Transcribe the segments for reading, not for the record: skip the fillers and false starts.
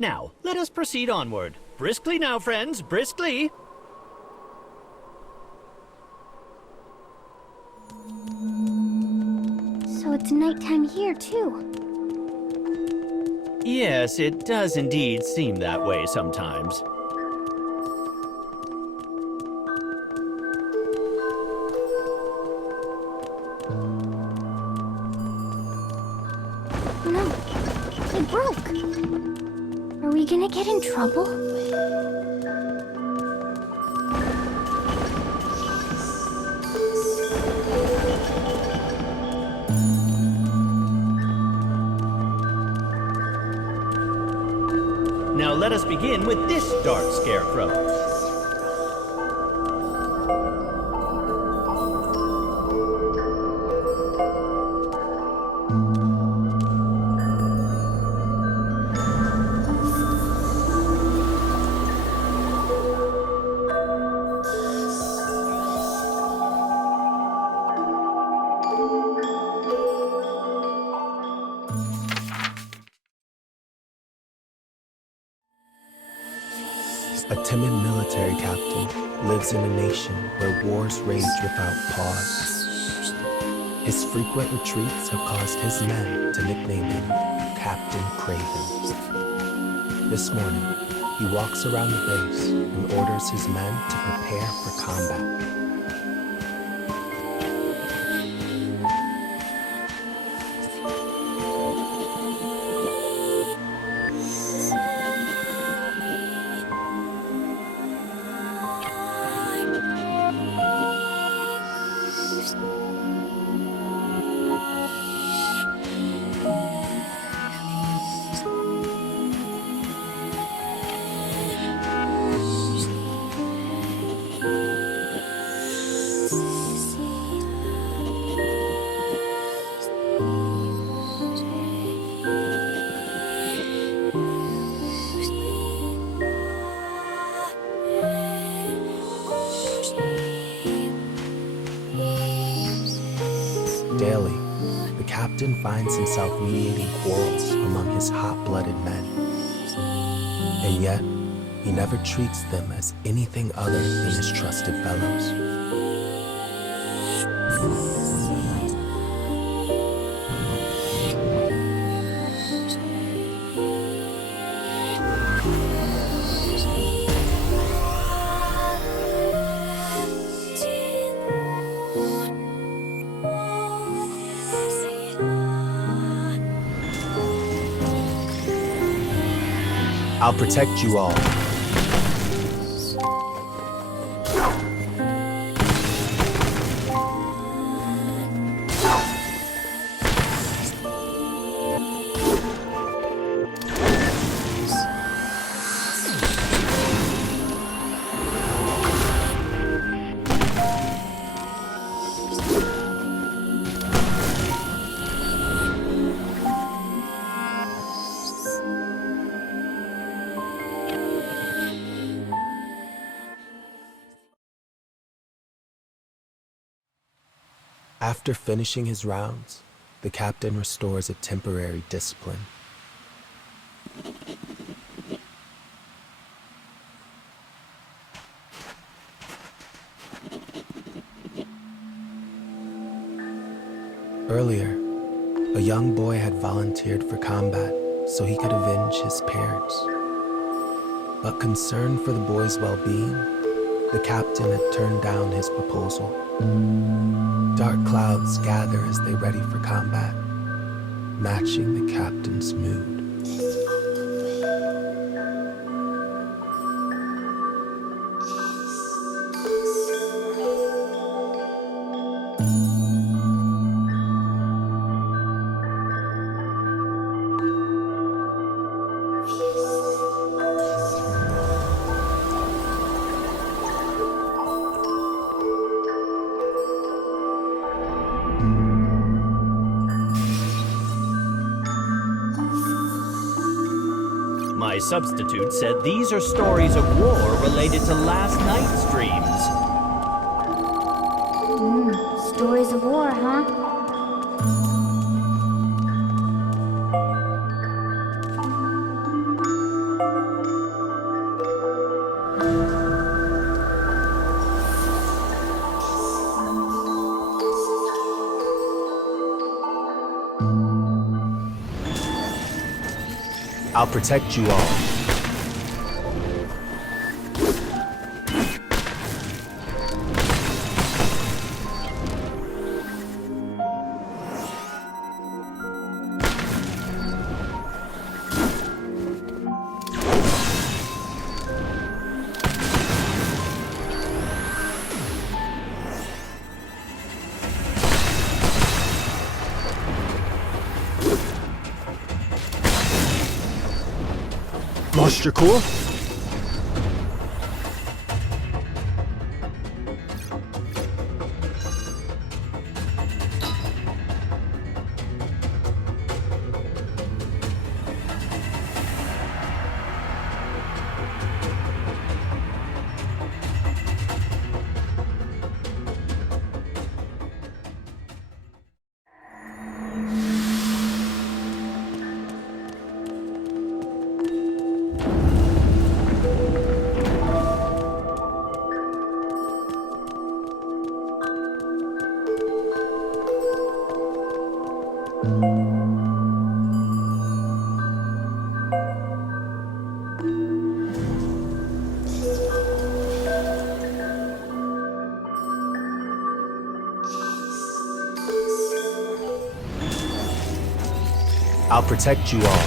Now, let us proceed onward. Briskly now, friends, briskly! So it's nighttime here, too. Yes, it does indeed seem that way sometimes. No, it broke. Are we gonna get in trouble? Now let us begin with this dark scarecrow. A timid military captain lives in a nation where wars rage without pause. His frequent retreats have caused his men to nickname him Captain Craven. This morning, he walks around the base and orders his men to prepare for combat. Daily, the captain finds himself mediating quarrels among his hot-blooded men. And yet, he never treats them as anything other than his trusted fellows. I'll protect you all. After finishing his rounds, the captain restores a temporary discipline. Earlier, a young boy had volunteered for combat so he could avenge his parents. But concerned for the boy's well-being, the captain had turned down his proposal. Dark clouds gather as they ready for combat, matching the captain's mood. My substitute said these are stories of war related to last night's dreams. Stories of war, huh? I'll protect you all. Lost your cool? I'll protect you all.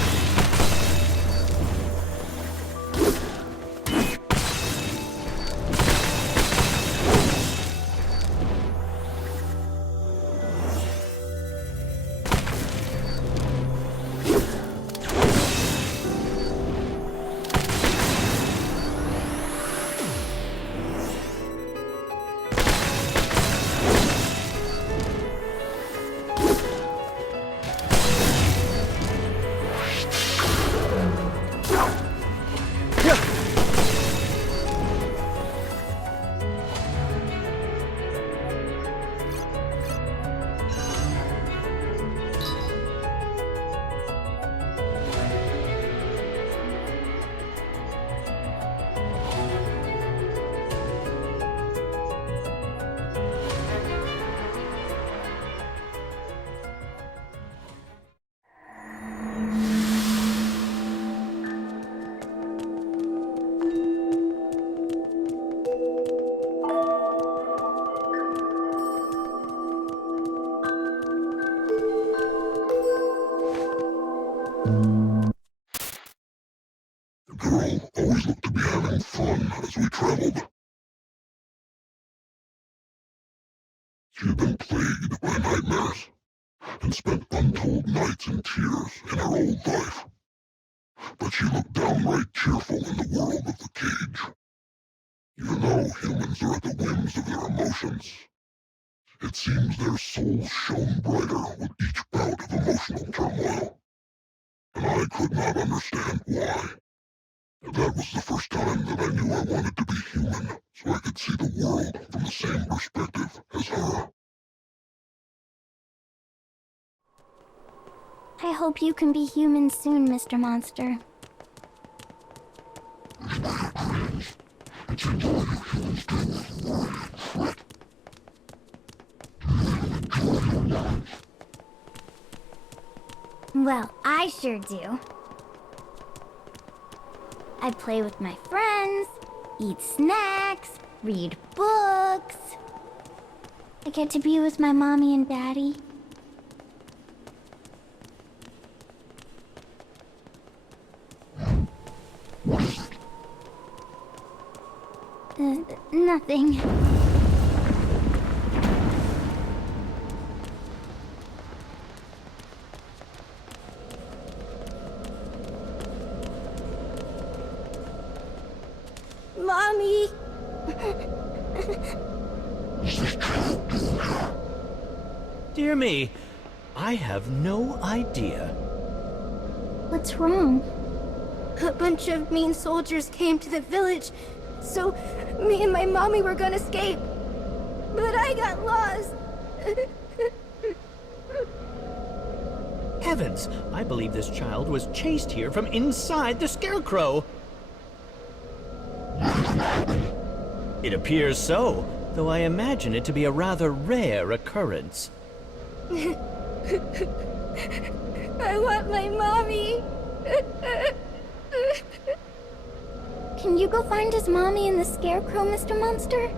Always looked to be having fun as we traveled. She had been plagued by nightmares and spent untold nights in tears in her old life. But she looked downright cheerful in the world of the cage. Even though humans are at the whims of their emotions, it seems their souls shone brighter with each bout of emotional turmoil. And I could not understand why. That was the first time that I knew I wanted to be human, so I could see the world from the same perspective as her. I hope you can be human soon, Mr. Monster. Well, I sure do. I play with my friends, eat snacks, read books. I get to be with my mommy and daddy. Nothing. Mommy! Dear me, I have no idea. What's wrong? A bunch of mean soldiers came to the village, so me and my mommy were gonna escape. But I got lost. Heavens, I believe this child was chased here from inside the scarecrow. It appears so, though I imagine it to be a rather rare occurrence. I want my mommy. Can you go find his mommy and the scarecrow, Mr. Monster?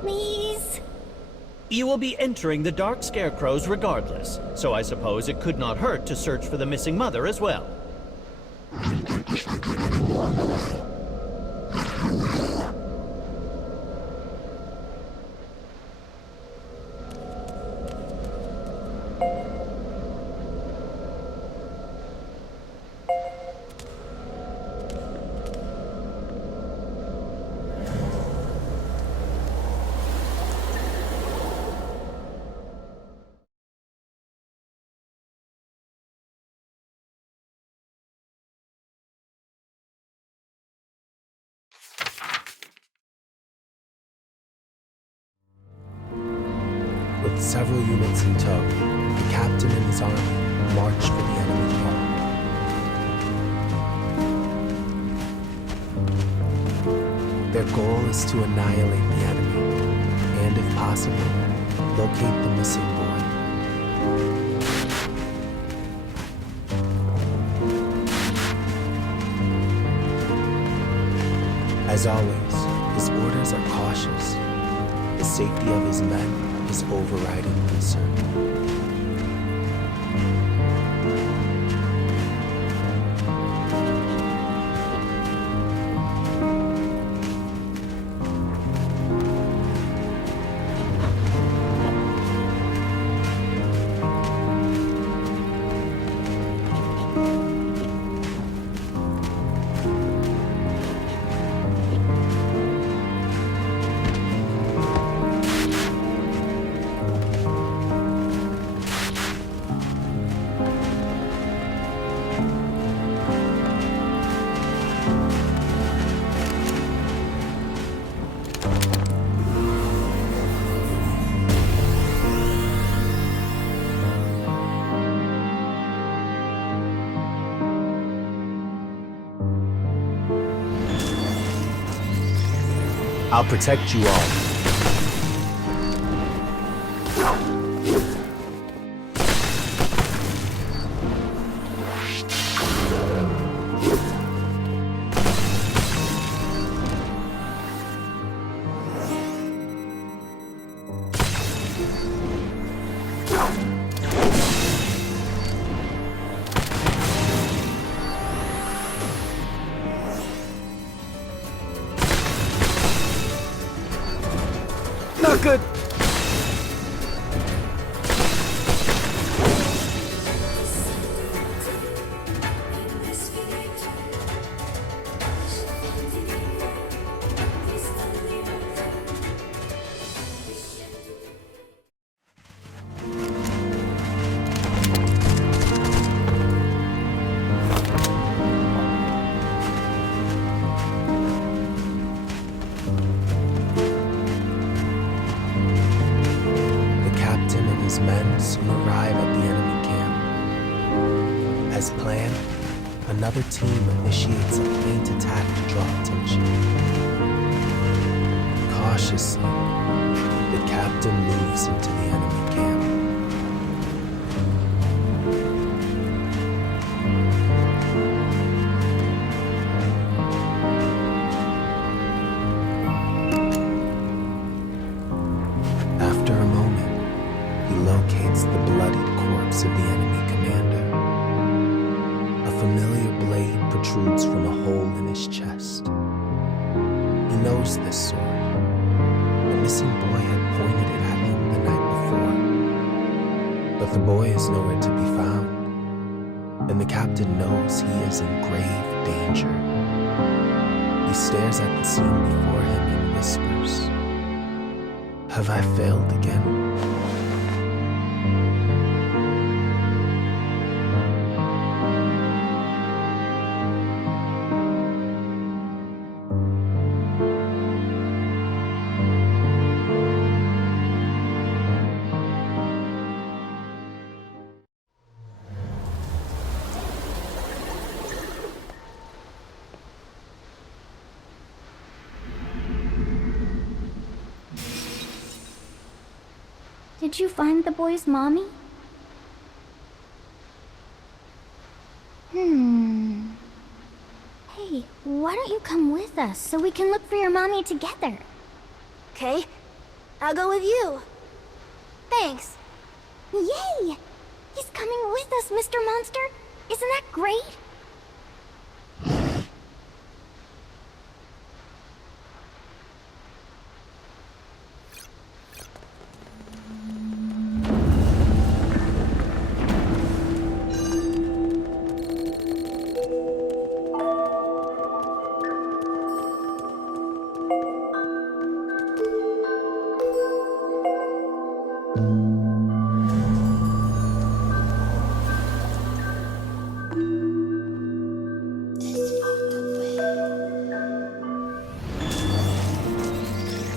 Please? You will be entering the Dark Scarecrows regardless, so I suppose it could not hurt to search for the missing mother as well. With several units in tow, the captain and his army march for the enemy camp. Their goal is to annihilate the enemy, and if possible, locate the missing boy. As always, his orders are cautious. The safety of his men is overriding concern. I'll protect you all. Not good. His men soon arrive at the enemy camp. As planned, another team initiates a feint attack to draw attention. Cautiously, the captain moves into the enemy camp. After a moment, he locates the bloodied corpse of the enemy commander. A familiar blade protrudes from a hole in his chest. He knows this sword. The missing boy had pointed it at him the night before. But the boy is nowhere to be found, and the captain knows he is in grave danger. He stares at the scene before him and whispers, "Have I failed again?" Did you find the boy's mommy? don't you come with us so we can look for your mommy together? Okay, I'll go with you. Thanks. Yay! He's coming with us, Mr. Monster! Isn't that great?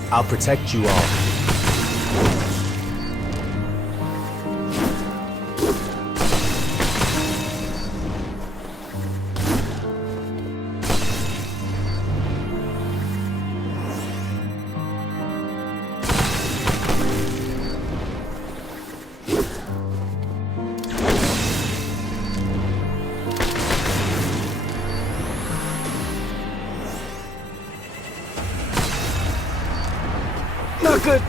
I'll protect you all. Not good.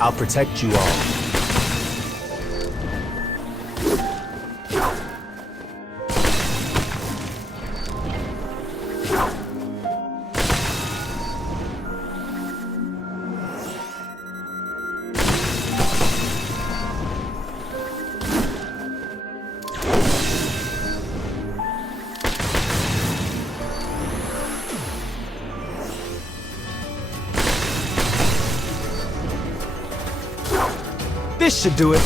I'll protect you all. This should do it.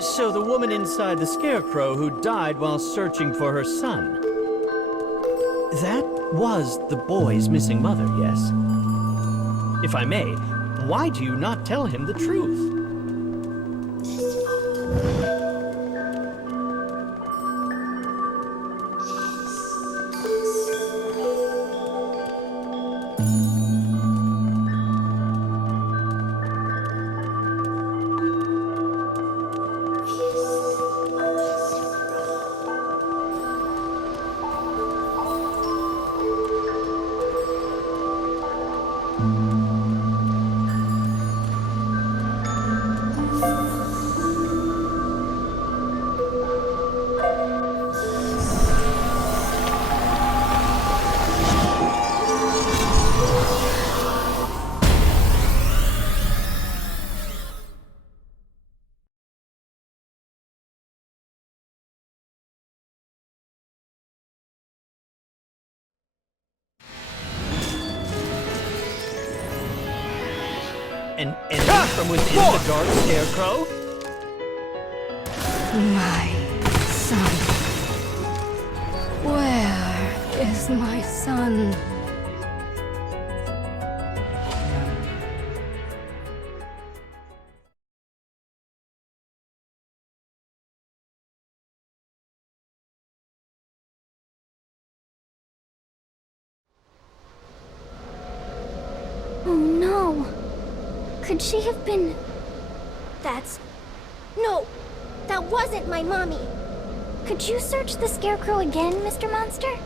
So the woman inside the scarecrow who died while searching for her son. That was the boy's missing mother, yes? If I may, why do you not tell him the truth? An enemy from within the dark scarecrow? My son. Where is my son? Could she have been... No, that wasn't my mommy. Could you search the Scarecrow again, Mr. Monster?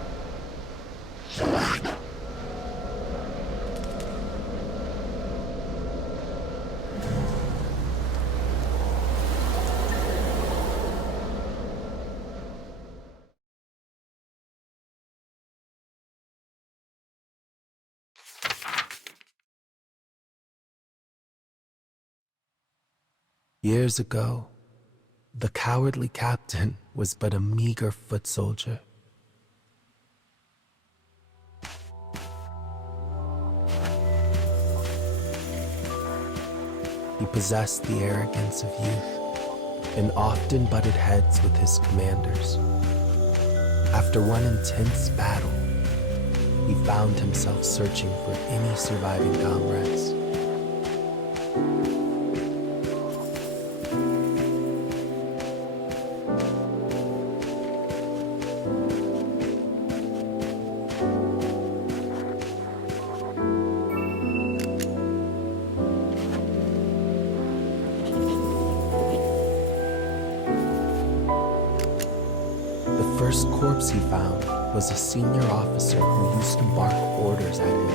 Years ago, the cowardly captain was but a meager foot soldier. He possessed the arrogance of youth and often butted heads with his commanders. After one intense battle, he found himself searching for any surviving comrades. The first corpse he found was a senior officer who used to bark orders at him.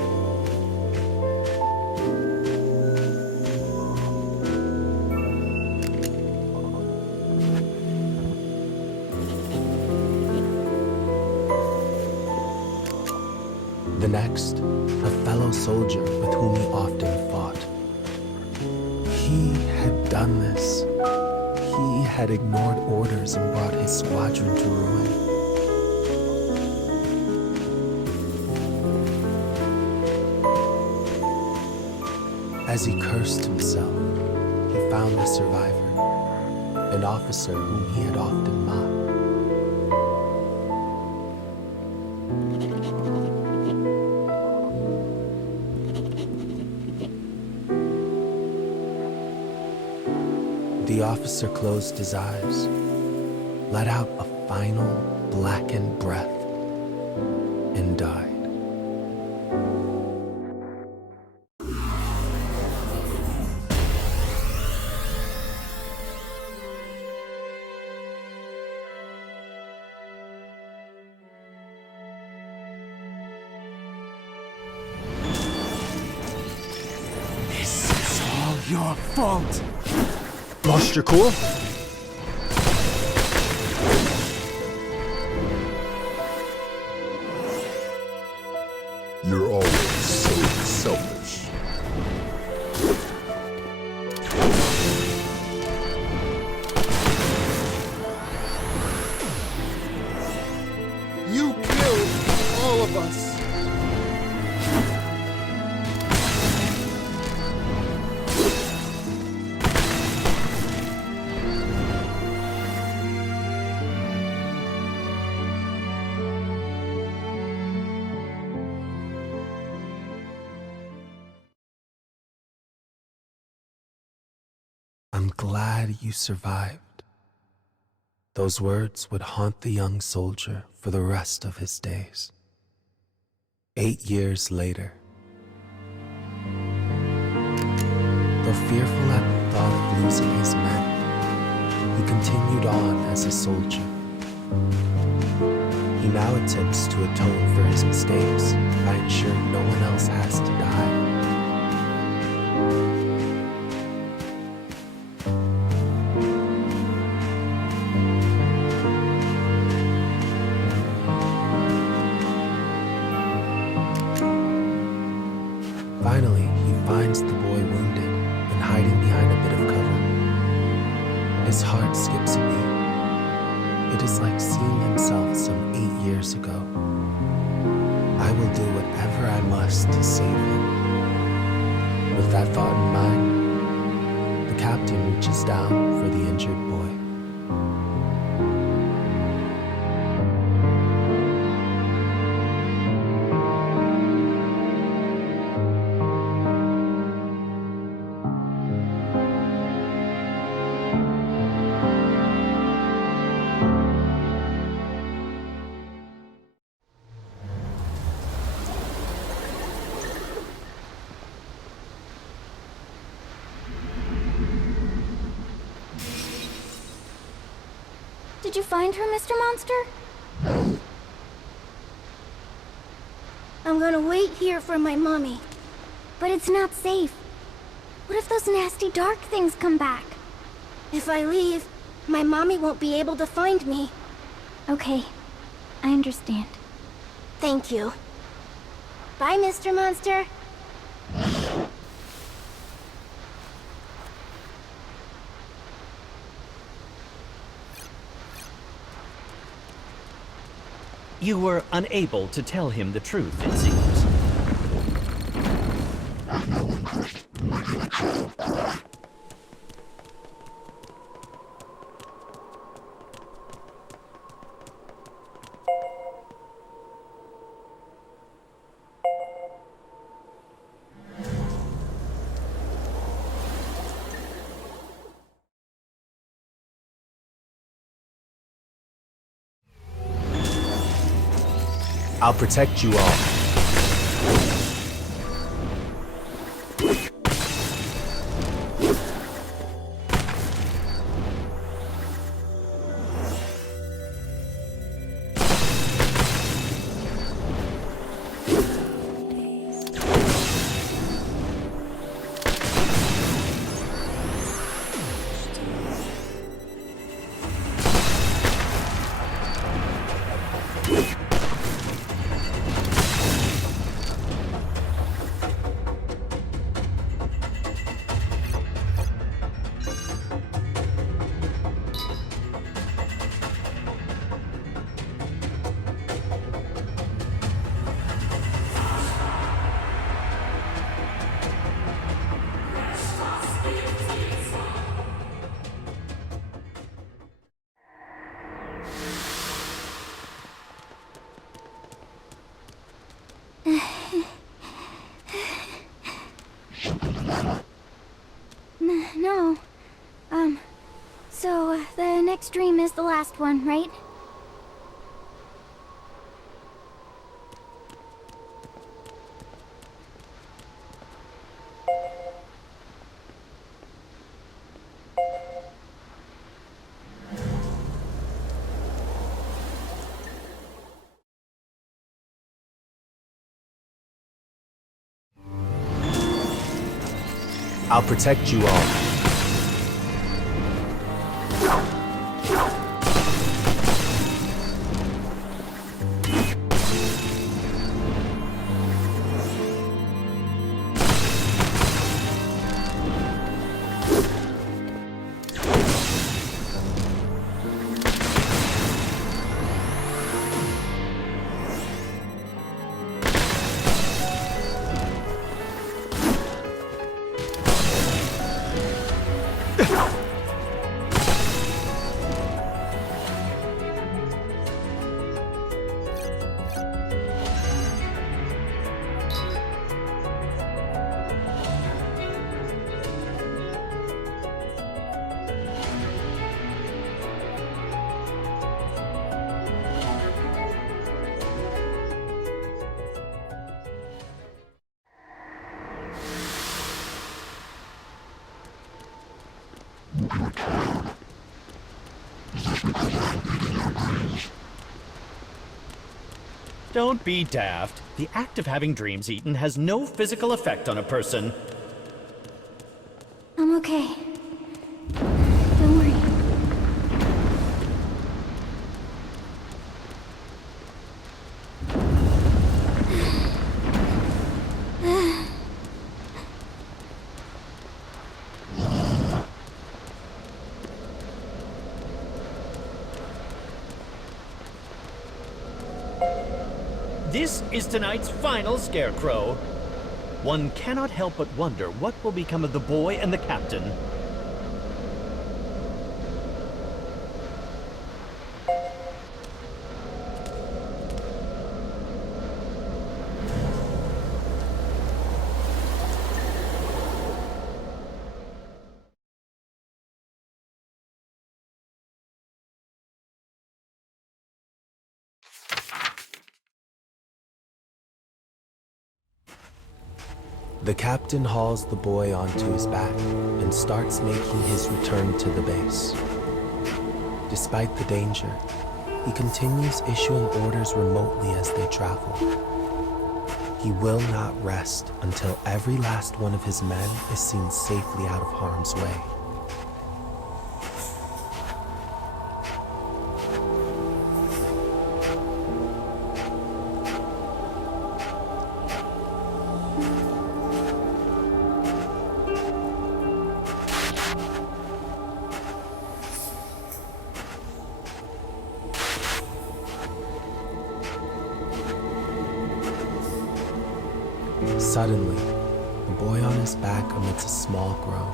The next, a fellow soldier with whom he often fought. He had done this. He had ignored orders and brought his squadron to ruin. As he cursed himself, he found the survivor, an officer whom he had often mocked. The officer closed his eyes, let out a final blackened breath, and died. This is all your fault! Lost your cool? You're always so selfish. You killed all of us! I'm glad you survived. Those words would haunt the young soldier for the rest of his days. 8 years later, though fearful at the thought of losing his men, he continued on as a soldier. He now attempts to atone for his mistakes by ensuring no one else has to die. Finally, he finds the boy wounded and hiding behind a bit of cover. His heart skips a beat. It is like seeing himself some 8 years ago. I will do whatever I must to save him. With that thought in mind, the captain reaches down for the injured boy. you find her, Mr. Monster? I'm gonna wait here for my mommy. But it's not safe. What if those nasty dark things come back? If I leave, my mommy won't be able to find me. Okay, I understand. Thank you. Bye, Mr. Monster. You were unable to tell him the truth, it seems. I'll protect you all. No. So, the next dream is the last one, right? I'll protect you all. Don't be daft. The act of having dreams eaten has no physical effect on a person. I'm okay. Don't worry. This is tonight's final scarecrow. One cannot help but wonder what will become of the boy and the captain. The captain hauls the boy onto his back and starts making his return to the base. Despite the danger, he continues issuing orders remotely as they travel. He will not rest until every last one of his men is seen safely out of harm's way. Suddenly, the boy on his back emits a small groan.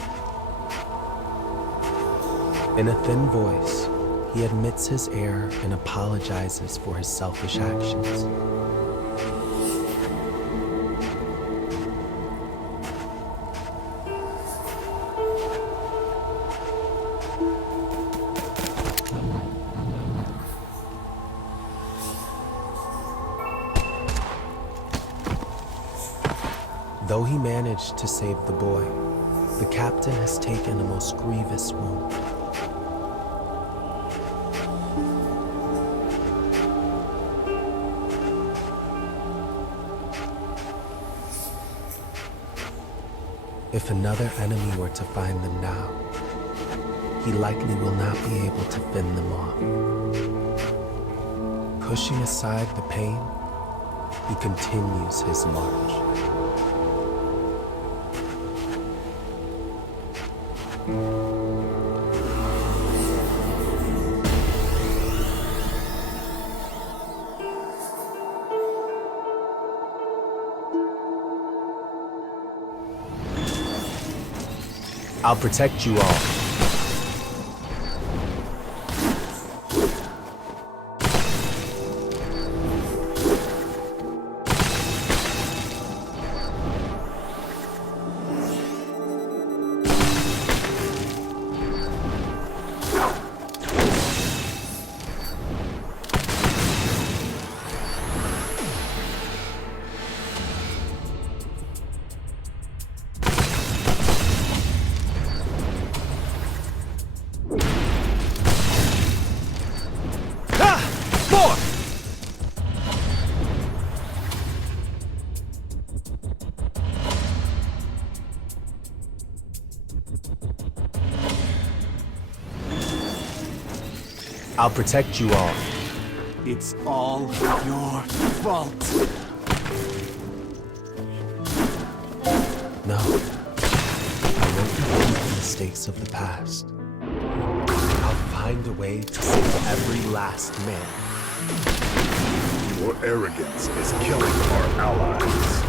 In a thin voice, he admits his error and apologizes for his selfish actions. Though he managed to save the boy, the captain has taken a most grievous wound. If another enemy were to find them now, he likely will not be able to fend them off. Pushing aside the pain, he continues his march. I'll protect you all. I'll protect you all. It's all your fault. No, I won't repeat the mistakes of the past. I'll find a way to save every last man. Your arrogance is killing our allies.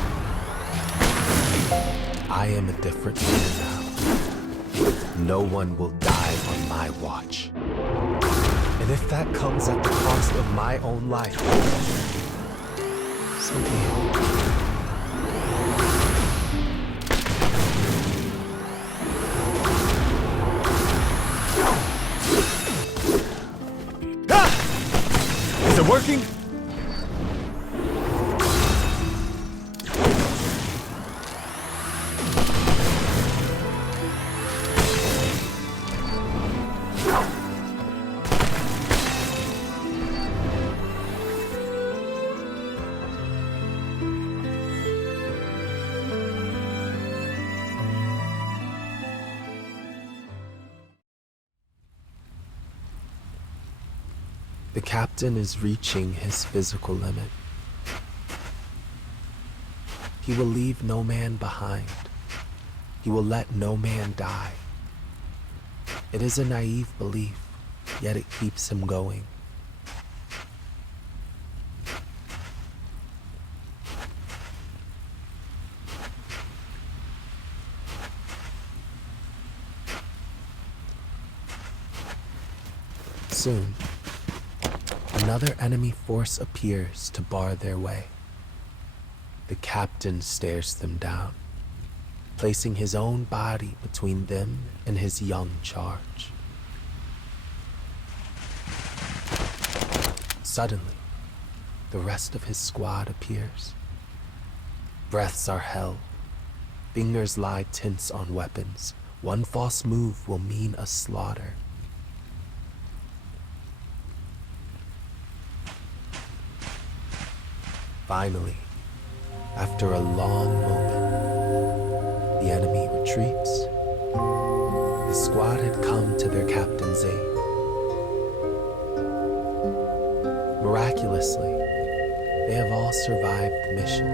I am a different man now. No one will die on my watch. And if that comes at the cost of my own life, so be it. Is it working? The captain is reaching his physical limit. He will leave no man behind. He will let no man die. It is a naive belief, yet it keeps him going. Soon, another enemy force appears to bar their way. The captain stares them down, placing his own body between them and his young charge. Suddenly, the rest of his squad appears. Breaths are held. Fingers lie tense on weapons. One false move will mean a slaughter. Finally, after a long moment, the enemy retreats. The squad had come to their captain's aid. Miraculously, they have all survived the mission.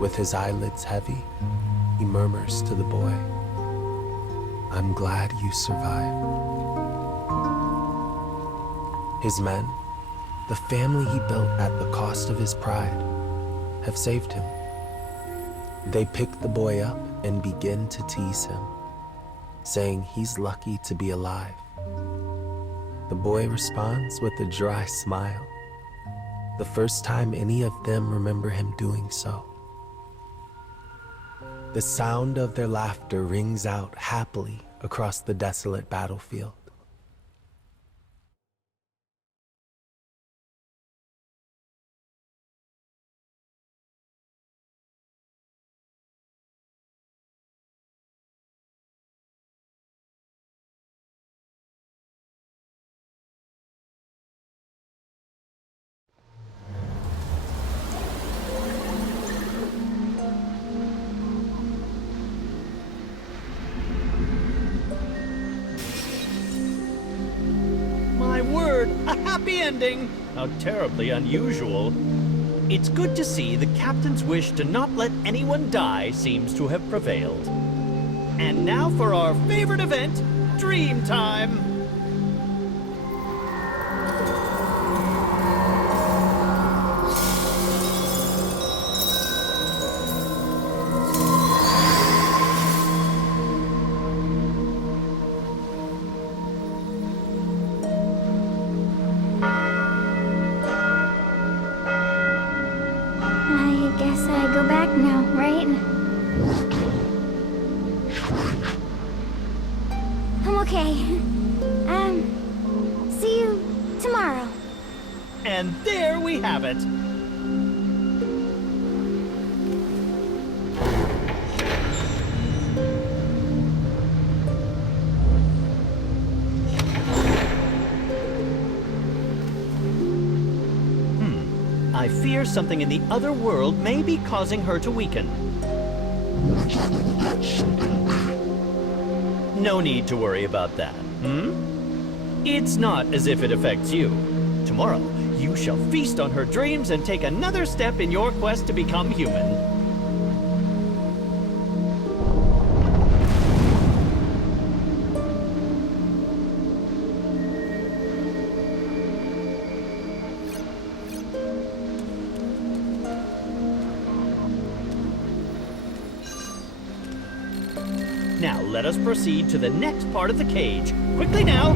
With his eyelids heavy, he murmurs to the boy, "I'm glad you survived." His men, the family he built at the cost of his pride, have saved him. They pick the boy up and begin to tease him, saying he's lucky to be alive. The boy responds with a dry smile, the first time any of them remember him doing so. The sound of their laughter rings out happily across the desolate battlefield. My word, a happy ending! How terribly unusual. It's good to see the captain's wish to not let anyone die seems to have prevailed. And now for our favorite event, Dream Time! I guess I go back now, right? I'm okay. See you tomorrow. And there we have it! I fear something in the other world may be causing her to weaken. No need to worry about that, It's not as if it affects you. Tomorrow, you shall feast on her dreams and take another step in your quest to become human. Now, let us proceed to the next part of the cage. Quickly now!